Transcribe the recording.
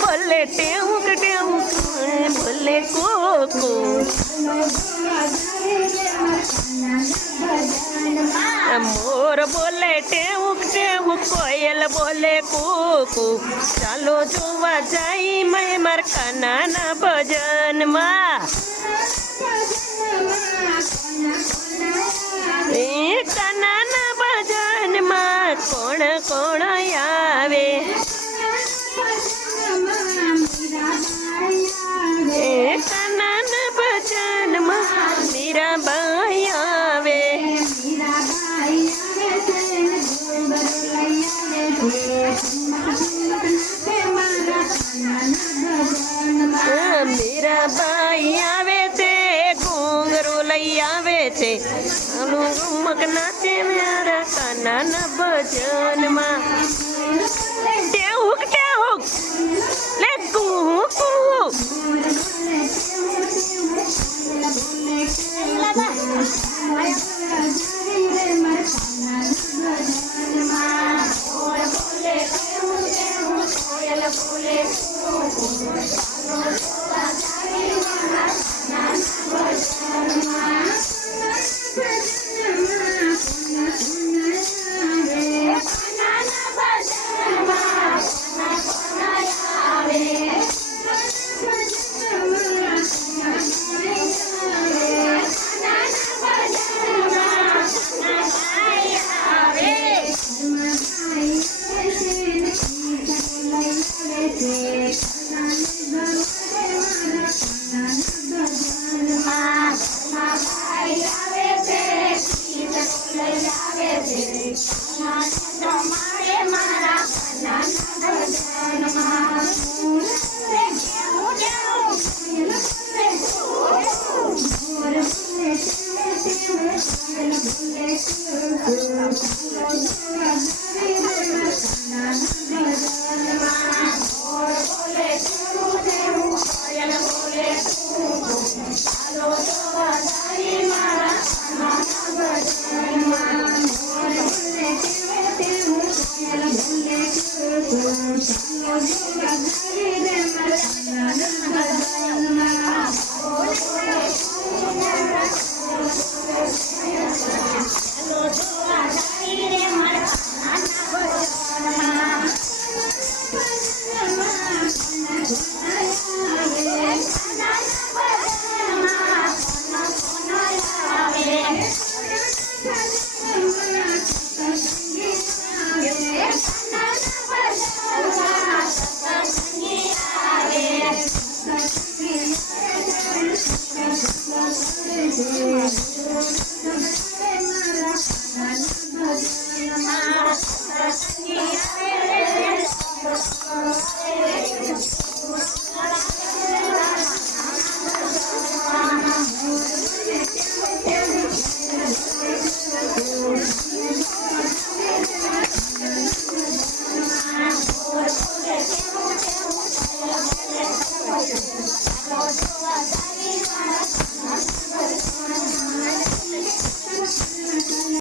बोले टेहुक टेहुक बोले कोको मोर बोले टेहुक टेहुक कोयल बोले कोको चालो जोवा जाई मैं मार कानाना भजन माँ कानाना भजन माँ कोण कोण आवे कानाना भजन माँ मीरा बाई आवे मीरा बाई आवे थे घूंघरू लई आवे थे घुमक नाचे मेरा कानाना भजन माँ टेहुक टेहुक ले कुहू कुहू